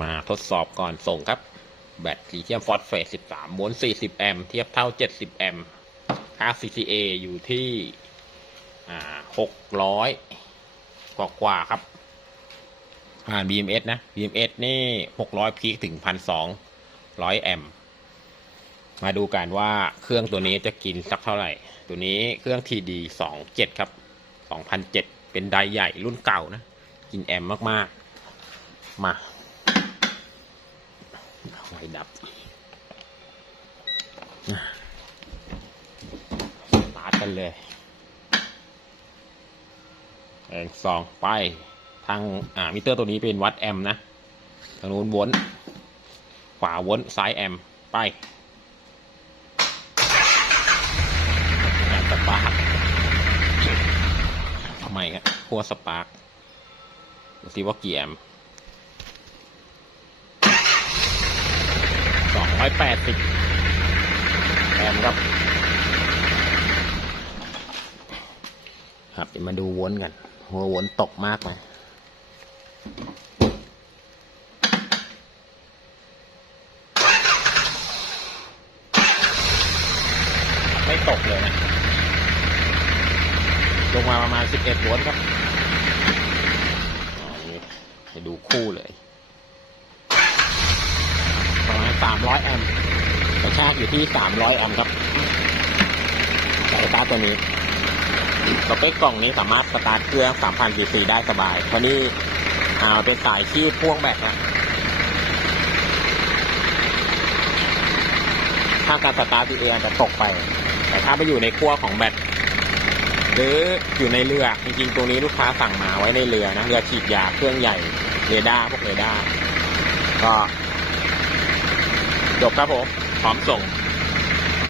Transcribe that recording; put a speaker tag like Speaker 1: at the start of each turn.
Speaker 1: มาทดสอบก่อนส่งครับ แบตลิเธียมฟอสเฟต 13โวลต์ 40 แอมป์เทียบเท่า 70 แอมป์ค่า CCA อยู่ที่ อ่า 600 กว่ากว่าครับ ผ่าน BMS นะ BMS นี่ 600 พีคถึง 1,200 แอมป์มาดูกันว่าเครื่องตัวนี้จะกินสักเท่าไหร่ ตัวนี้เครื่อง TD 27 ครับ 2007 เป็นไดใหญ่รุ่นเก่านะ กินแอมป์มาก ๆ มา ดับสตาร์ทกันเลยแองสองไป ทางอ่ามิเตอร์ตัวนี้เป็นวัดแอมป์นะ ทางนู้นวนขวาวนซ้ายแอมป์ไปแอมป์สปาร์กทำไมครับขัวสปาร์กดูสิว่ากี่แอมป์ สอง ร้อยแปดสิบแอมครับครับเดี๋ยวมาดูวนกัน หัววนตกมากไหมไม่ตกเลยนะ ลงมาประมาณสิบเอ็ดวลต์ครับจะดูคู่เลย ประมาณสามร้อยแอมป์กระชากอยู่ที่สามร้อยแอมป์ครับสายสตาร์ทตัวนี้สเปคกล่องนี้สามารถสตาร์ทเครื่องสามพันซีซีได้สบาย เพราะนี่อ่าเป็นสายที่พ่วงแบตนะถ้าการสตาร์ททีเออาจจะตกไป แต่ถ้าไปอยู่ในขั้วของแบตหรืออยู่ในเรือ จริงๆ ตัวนี้ลูกค้าสั่งมาไว้ในเรือนะ เรือฉีดยาเครื่องใหญ่ เรดาร์พวกเรดาร์ก็ จบครับผมพร้อมส่ง